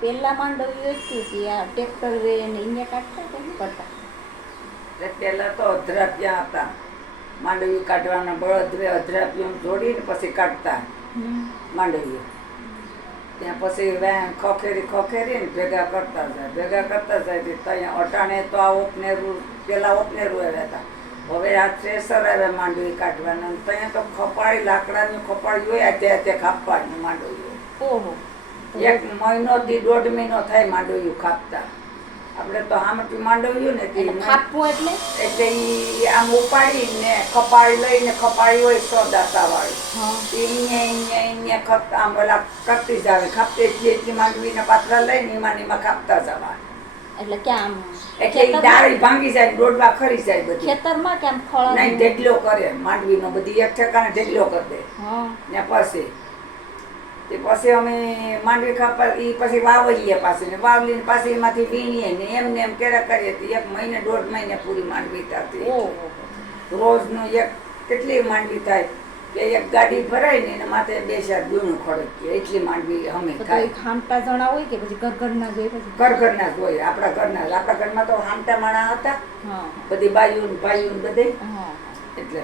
પેલા માંડવ્યું હતું કે આ ટ્રેક્ટર વે ને અહીંયા કાઢતા કે શું કરતા? પેલા તો અધરાપિયા હતા, માંડવી કાઢવાના બળદ અધરાપિયું જોડીને પછી કાઢતા માંડવીઓ. ત્યાં પછી ખોખેરી ને ભેગા કરતા જાય ત્યાં અટાણે તો આ ઓપનેરું પેલા ઓપનેરું આવ્યા હતા. હવે આ થ્રેસર આવ્યા માંડવી કાઢવાના. ત્યાં તો ખપાળી લાકડાની ખપાળી હોય ત્યાં કાપવાની માંડવીઓ. ઓહો, એક મહિનો થી 1.5 મહિનો થાય માંડવીઓ કાપતા. આપણે તો આમાંથી માંડવ્યું ને કાપવું એટલે ઈ આમ ઉપાડીને ખપાળી લઈને, ખપાળી હોય 100 દાંતા વાળી, આમ ઓલા કાપતી જાવે. કાપતી એટલી માંડવીને પાથરા લઈને એમાં કાપતા જવા. એટલે ક્યાં એટલે ઈ ડાળી ભાંગી જાય, દોડવા ખરી જાય બધી. ખેતરમાં કેમ ખોળા નહીં, ઢેગલો કરે માંડવીનો, બધી એક ઠેકાણે ઢેગલો કરી દે. ને પછી અમે માંડવી કાપા એ પછી વાવલીએ પાછી ને વાવલીને પાછી એમાંથી વીણીએ ને એમને એમ કેરા કરીએ. 1 મહિને 1.5 મહિને પૂરી માંડવી થતી. રોજનું કેટલી માંડવી થાય કે એક ગાડી ભરાય ને એના માથે 2-4 દૂણું ખડકીએ, એટલી માંડવી અમે થાય. હામટા જણા હોય કે પછી ઘરના જ હોય? ઘરના જ હોય, આપણા ઘરમાં તો હામટા માણા હતા, બધી બાયું ભાઈયું બધે. એટલે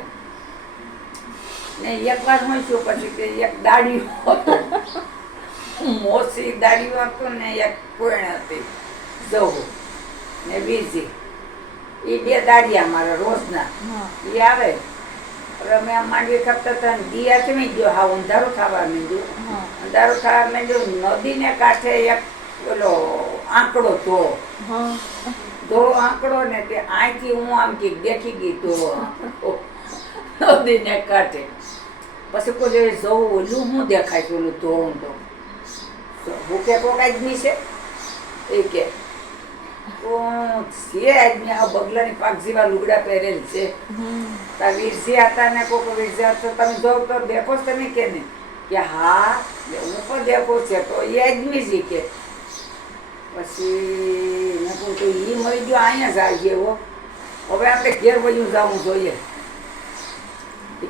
ને એક વાર હું શું પછી કે એક દાડિયું હતું, મોસી દાડિયું હતું ને એક કોણ હતી જવું ને બીજી, એ 2 દાડિયા મારા રોજના. એ આવે હવે અમે માંડવી કાપતા હતા ને દી આથમી ગયો, હા અંધારું થવા માંડ્યું. નદીને કાંઠે એક પેલો આંકડો ધોળો આંકડો ને તે અહીંથી હું આમ કે દેખી ગઈ તો નદીને કાંઠે. પછી કોઈ જવું ઓલું શું દેખાય છે, ઓલું ધોવું તો હું કે કોક આદમી છે એ કે આદમી આ બગલાની પાક જેવા લુગડા પહેરેલ છે. વીરજી હતા ને કોક વીરજી હતા, તમે જો તો દેખો છો તમે કે નહીં? કે હા હું પણ દેખો છે. તો એ આદમી જ કે પછી મેં કહું તો એ મળી ગયો, અહીંયા જ આવી ગયો, હવે આપણે ઘેર વયું જવું જોઈએ.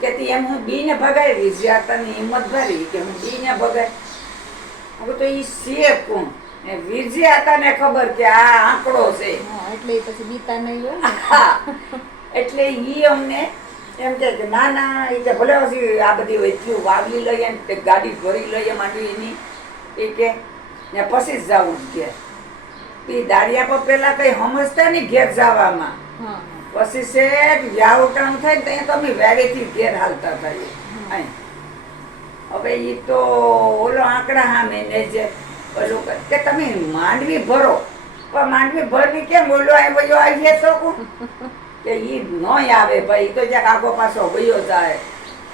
કે એમ હું બીને ભગાય, વિજયાતાની હિંમત ભરી કે હું બીને ભગાય. હવે તો ઈ છે કોણ? વિજયાતાને ખબર કે આ આંકડો છે, એટલે પછી બીતા નહીં. એટલે ઈ અમને એમ કે ના ના, એ કે ભલે પછી આ બધી વચ્ચે વાવલી લઈએ ને ગાડી ભરી લઈએ માંડવી એની, એ કે ને પછી જ જવું કે એ દાડિયા પર પેલા કઈ સમજતા નહીં ઘેર જવામાં. પછી છે વ્યાવટાણું થાય ને ત્યાં તો અમે વેરેથી ઘેર હાલતા હતા. હવે એ તો ઓલો આંકડા સામે ને જે ઓલું કે તમે માંડવી ભરો, પણ માંડવી ભરવી કેમ ઓલો આવ્યો આવીએ તો કે એ ન આવે ભાઈ, તો જ્યાં આગો પાછો ગયો જાય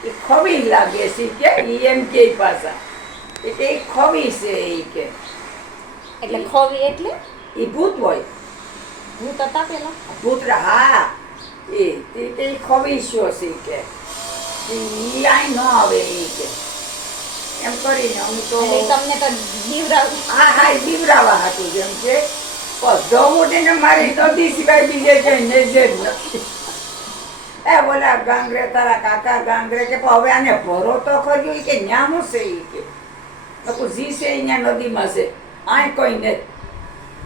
એ ખવી લાગે છે કે એમ કે પાછા એ કે ખવી છે. એ કે એટલે ખવી એટલે એ ભૂત હોય, ભૂત હતા પેલા ભૂત. હા એ ખવીશ્યો છે કે ઈ આઈ ન આવે એ કે એમ કરીને અમે તો તમને તો દીવરાવા હતું જેમ કે જવું મારી નદી સિવાય બીજે કઈ નજર નથી. એ બોલા ગાંગરે તારા કાકા ગાંગરે કે હવે આને ભરો તો ખર્યું કે ન્યા શું છે એ કે જી છે અહીંયા નદીમાં છે, આ કોઈ નથી,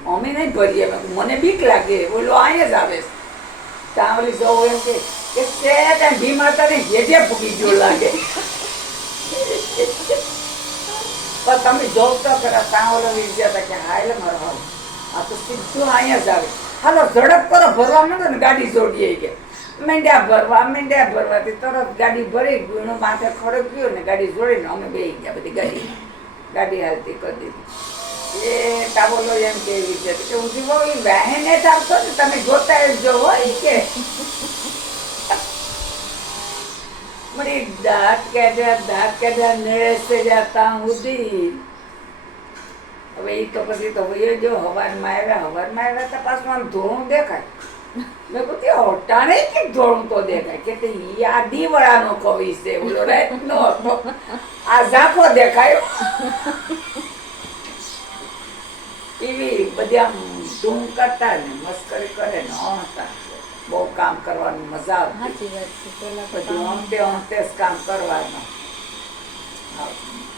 અમે નહીં ભરીએ. મને બીક લાગે, બોલો અહીંયા જ આવે છે. ત્યાં ઓલી જવું એમ કે ભી માતા ને જે ફૂકી ગયો લાગે. પણ તમે જોવ તો ખરા, ત્યાં ઓલો વિજયા હતા કે હા એટલે મારો હાલ આ તો સીધું અહીંયા જ આવે. હાલો ઝડપ કરો, ભરવા માંડો ને ગાડી જોડીએ કે મેંડ્યા ભરવાથી તરત ગાડી ભરી એનું માથે ખડક્યું ને ગાડી જોડીને અમે બેસી ગયા. બધી ગાડી હાલતી કરી દીધી. એ તાબોલો એમ કેવી છે કે હું જીવો એ વહેને જ આવતો ને, તમે જોતા જો હોય કે મારી દાંત કાઢ્યા નેસે જતા સુધી. હવે એ તો પછી તો ભાઈ જો હવારમાં આવ્યા તો પાછું આમ ધોળું દેખાય. મેં કહું હોટાણે કે ધોળું તો દેખાય કે આ દીવડાનો કવિ છે, ઓલો રાતનો આ ઝાંખો દેખાયો. એવી બધી આમ ધૂમ કરતા ને મસ્કરી કરે ને હસતા. બહુ કામ કરવાની મજા આવતી. બધું અંતે જ કામ કરવાનું.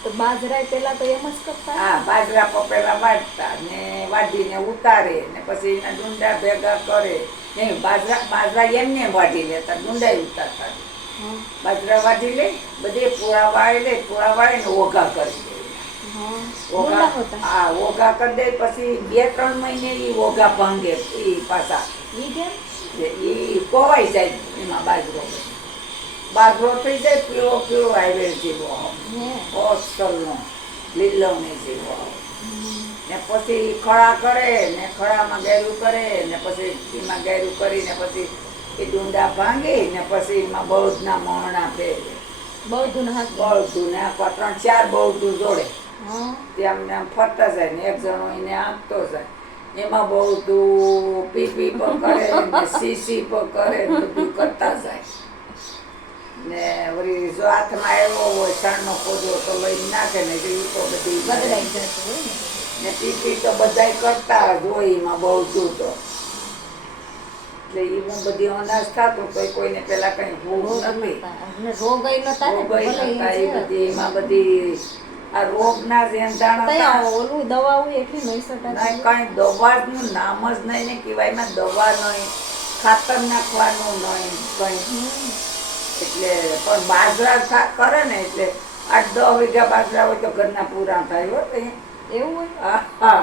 તો બાજરા પેલા તો એમ જ કરતા. હા, બાજરા પેલા વાટતા ને વાઢીને ઉતારે ને પછી એના ડુંડા ભેગા કરે. નહીં, બાજરા એમને વાઢી લેતા, ડુંડા ઉતારતા. હા બાજરા વાઢી લે, બધે પૂળા વાળી લે, પૂળા વાળીને ઓઘા કરી દે. હા ઓઘા, ડુંડા હોતા. હા, ઓઘા કરી દે. પછી 2-3 મહિને ઈ ઓઘા ભાંગે ઈ પાછા. ઈ કેમ? ઈ કોવાઈ જાય એમાં બાજરો થઈ જાય પીળો પીળો આવે જેવો હે ઓસ્તરનો લીલો ને જેવો ને પછી ખડા કરે ને ખડામાં ગેરું કરે ને પછી એમાં ગેરું કરીને પછી એ ડુંડા ભાંગી ને પછી એમાં બળદના મોહણા પહેરે. બળદું હાથ. બળદું ને 3-4 બળદું જોડે. હા તેમ ને આમ ફરતા જાય ને એક જણો એને આંકતો જાય. એમાં બળદું પી પર કરે ને સી પર કરે ને બધું કરતા જાય. ને વળી જો હાથમાં આવ્યો હોય સાણનો પોજો તો લઈને નાખે ને એ તો બધી બદલાઈ જતું હોય ને. ને પીપી તો બધાય કરતા જ હોય એમાં બળદું તો. એટલે એમાં બધી અનાજ થતું તો કોઈને પેલા કઈ ભૂખ નથી. અને રોગય નતા ને રોગય ભલે નતા એ એ બધી એમાં બધી આ રોગના જ એંધાણ હતા. તયા ઓલું દવાઓ એટલી નહીં સટાતી. નહીં, કઈ દવાનું નામ જ નહીં ને કહેવાય. એમાં દવા નહીં, ખાતર નાખવાનું નહીં કઈ. એટલે પણ બાજરા કરે ને એટલે 8-10 વીઘા બાજરા હોય તો ઘરના પૂરા થાય હો અહીંયા. એવું હોય. હા, હા.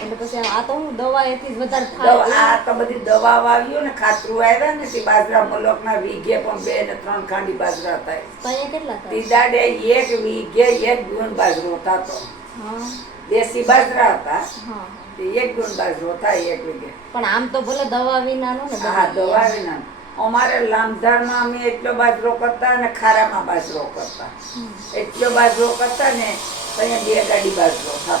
એટલે પછી આ તો હું દવા એથી જ વધારે દવા, થાય. આ તો બધી દવા વાવ્યું ને ખાતરું આવ્યા ને તે બાજરા મલકના વીઘે પણ 2 ને 3 ખાંડી બાજરા થાય. તયા કેટલા થાય? તે દાડે 1 વીઘે 1 ગુણ બાજરો થતો. હા દેશી બાજરા હતા હા. તે 1 ગુણ બાજરો થાય 1 વીઘે. પણ આમ તો ભલે દવા વિનાનો ને હા, દવા વિના. અમારે લામધારમાં અમે એટલો બાજરો કરતા અને ખારામાં બાજરો કરતા. એટલો બાજરો કરતા ને તો અહીંયા 2 ગાડી બાજરો થતો.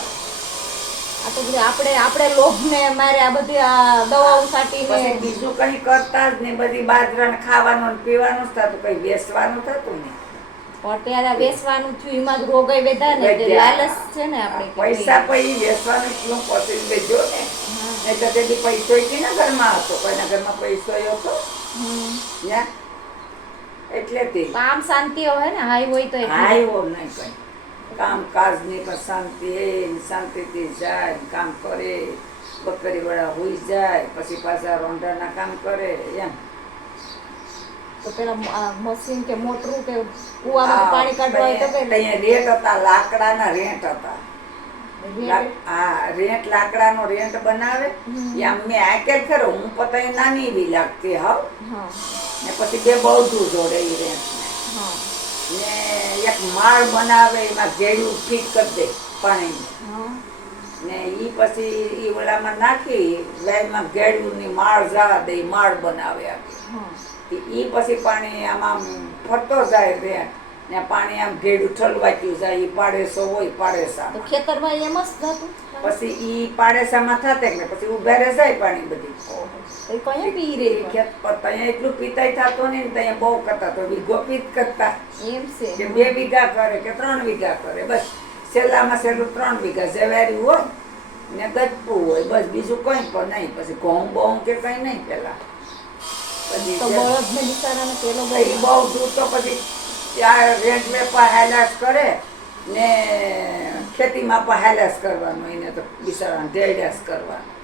આ તો બધું આપણે લોભને મારે આ બધી આ દવાઓ પછી છાંટીને બીજું કઈ કરતા જ ને બધી બાજરા ને ખાવાનું ને પીવાનું જ થતું, કઈ વેચવાનું થતું ને. અત્યારે વેચવાનું થયું એમાં જ રોગય વેધા ને એટલે લાલચ છે ને આપણે કે પૈસા પછી વેચવાનું શું પછી બેજો ને. નહીં તો તેથી પૈસો ને ઘરમાં હતો, કોઈના ઘરમાં પૈસો હતો ને એટલે તે કામ શાંતિ હોય ને હાઈ હોય તો એટલું. આવ્યો નહીં કઈ કામકાજ ની પણ શાંતિ શાંતિથી જાય કામ કરે. બકરી વાળા હોઈ જાય પછી પાછા રોંઢાના કામ કરે એમ. તો પેલા મશીન કે મોટરું કે કુવામાં પાણી કાઢવા હોય તો કઈ અહીંયા રેટ હતા, લાકડાના રેન્ટ હતા. રેડ. હા, રેન્ટ લાકડાનો રેન્ટ બનાવે. એમ મેં આકેલ ખરો, હું પોતાની નાની એવી લાગતી હાવ. હા ને પછી 2 બળદું જોડે એ રેન્ટ હા ને એક માળ બનાવે એમાં ઘેડું ફીટ કરી દે પાણી હા ને ઈ પછી ઈ ઓલામાં નાખી લાઈનમાં ઘેડું ની માળ જવા દે, માળ બનાવે આપી. હા ઈ પછી પાણી આમાં ફરતો જાય રેન્ટ ને પાણી આમ ઘેડું ઠલવાતું જાય. ઈ પાડેસો હોય પાડેસા, તો ખેતરમાં એમ જ થતું. પછી ઈ પાડેસામાં થતે ને પછી ઉભેરે જાય પાણી બધી. તો એ કયા પી રે ખેત પર ત્યાં એટલું પીતાય થતો નહીં ને ત્યાં બહુ કરતા તો વીઘો પીત કરતા એમ છે. કે 2 વીઘા કરે કે 3 વીઘા કરે. બસ છેલ્લામાં છેલ્લું 3 વીઘા જવારી હોય ને ગજપું હોય, બસ બીજું કઈ પણ નહીં. પછી ઘઉં બહુ કે કઈ નહીં પેલા. તો બળદ ને બિચારાને પેલો પછી બહુ દૂર તો પછી ત્યાં રેન્ટ વેપા હેલાસ કરે ને ખેતીમાં પણ હેલાસ કરવાનું. એને તો બિચારાને ઢેડાસ કરવાનું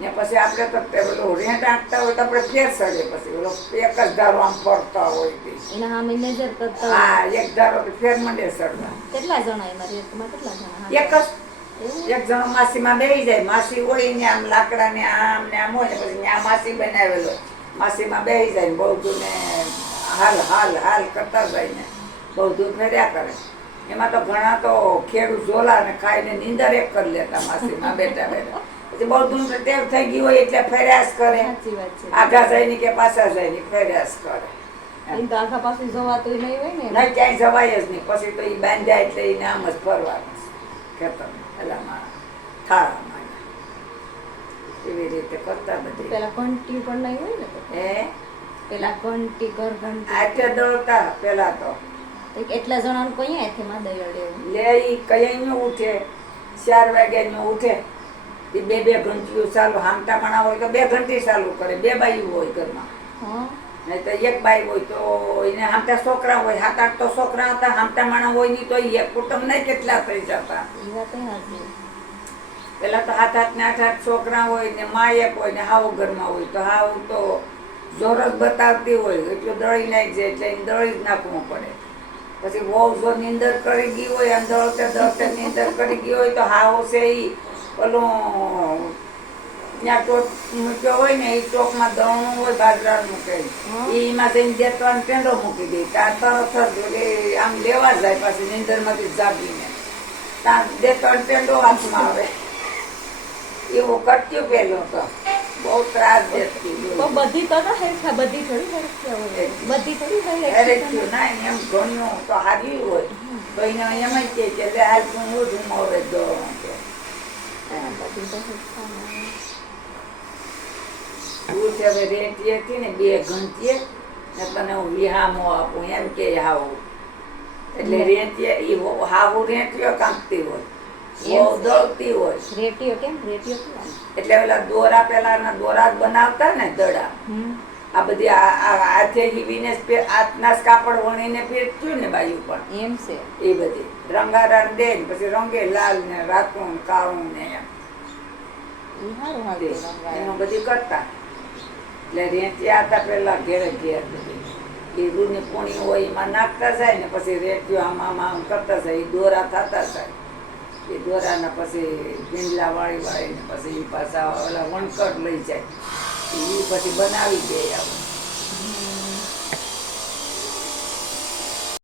ને પછી આપણે તો પેલું રેન્ટ આંકતા હોય તો આપણે ફેર સડે. પછી ઓલો એક જ ધારો આમ ફરતા હોય તે. એના સામે નજર કરતા હોય. હા, એક ધારો તો ફેર મંડે સડવા. કેટલા જણા એમાં રેતમાં કેટલા જણા? એક જ એક જણો માસીમાં બેસી જાય. માસી હોય ને આમ લાકડા ને આમ હોય ને પછી ત્યાં માસી બનાવેલો હોય. માસીમાં બેસી જાય ને બહુ ને હાલ હાલ હાલ કરતા જાય ને બહુ ફેર્યા કરે. એમાં તો ઘણા તો ખેડૂત ઝોલા ને ખાઈને નીંદર એક કરી લેતા માસીમાં બેઠા બેઠા. પછી બહુ દૂર ટેવ થઈ ગઈ હોય એટલે ફેર્યાસ કરે. સાચી વાત છે. આગા જાય ને કે પાછા જાય ને ફેર્યાસ કરે. એમ તો આખા પાછું જવાતું નહીં હોય ને. નહીં, ક્યાંય જવાય જ નહીં. પછી તો એ બાંધ્યા એટલે એને આમ જ ફરવાનું ખેતર પેલામાં થાળામાં એવી રીતે કરતા બધી. પેલા ઘંટી પણ નહીં હોય ને તો. હે પેલા ઘંટી ઘર ઘંટી આટે દોડતા પેલા તો એટલા જણાનું કઈ હાથેમાં દયડ એવું. લે ઈ કઈ નું ઉઠે 4 વાગ્યા નું ઉઠે. એ 2 ઘંટીઓ ચાલુ. હામટા મણા હોય તો 2 ઘંટી ચાલુ કરે. 2 બાયું હોય ઘરમાં. હા નહીં તો એક બાઈ હોય તો એને હામટા છોકરા હોય, 7-8 તો છોકરા હતા, હામટા માણસ હોય નહીં તો એક કુટુંબ નહીં કેટલા થઈ જતા. એ વાત એ હાચી. પેલા તો 7-8 ને 8-8 છોકરા હોય ને મા એક હોય ને હાવ ઘરમાં હોય તો હાવ તો જોર જ બતાવતી હોય એટલું દળી નાખી જાય એટલે એને દળી જ નાખવું પડે. પછી બહુ જો નીંદર કરી ગઈ હોય આમ દળતે નીંદર કરી ગઈ હોય તો હાવ છે એ પેલું ત્યાં ટોપ મૂક્યો હોય ને એ ટોપમાં દળનું હોય બાજરાનું કે એમાં જઈને દેતવાનો પેંડો મૂકી દે ત્યાં તરત જ ઓલી આમ લેવા જાય પાછી નીંદરમાંથી જાગીને ત્યાં દેતવાનો પેંડો હાથમાં આવે. એવું કરતું પેલું તો બહુ ત્રાસ દેતી. તો બધી તો ના હેરખા, બધી થોડી હેરખા હોય, બધી થોડી અરે હેરખી થયું ના એમ ઘણું તો હારી હોય તો એને એમ જ કે છે હાલ તું હું હવે દોડું કે બધી તો હેરખા હોય. તું છે હવે રેતી હતી ને 2 ઘંટીએ ને તને હું વિહામો આપું એમ કે હાવું એટલે રેતી એ હાવું રેતીઓ કાંપતી હોય બહુ દળતી હોય. રેટીઓ કેમ? રેટીઓ કેમ? એટલે પેલા દોરા પેલા દોરા જ બનાવતા ને દડા આ બધી હાથે વીને હાથના કાપડ વણીને પહેરતું ને બાજુ પણ એમ છે એ બધી રંગારંગ દે ને પછી રંગે લાલ ને રાતું ને કાળું ને એમ એ સારું હારું એનું બધી કરતા. એટલે રેંટિયા હતા પેલા ઘેરે ઘેર બધી એ રૂની પૂણી હોય એમાં નાખતા જાય ને પછી રેંટિયો આમ કરતા જાય એ દોરા થતા જાય એ દોરાના પછી ભીંડલા વાળી ને પછી એ પાછા ઓલા વણકર લઈ જાય એ પછી બનાવી દે આવું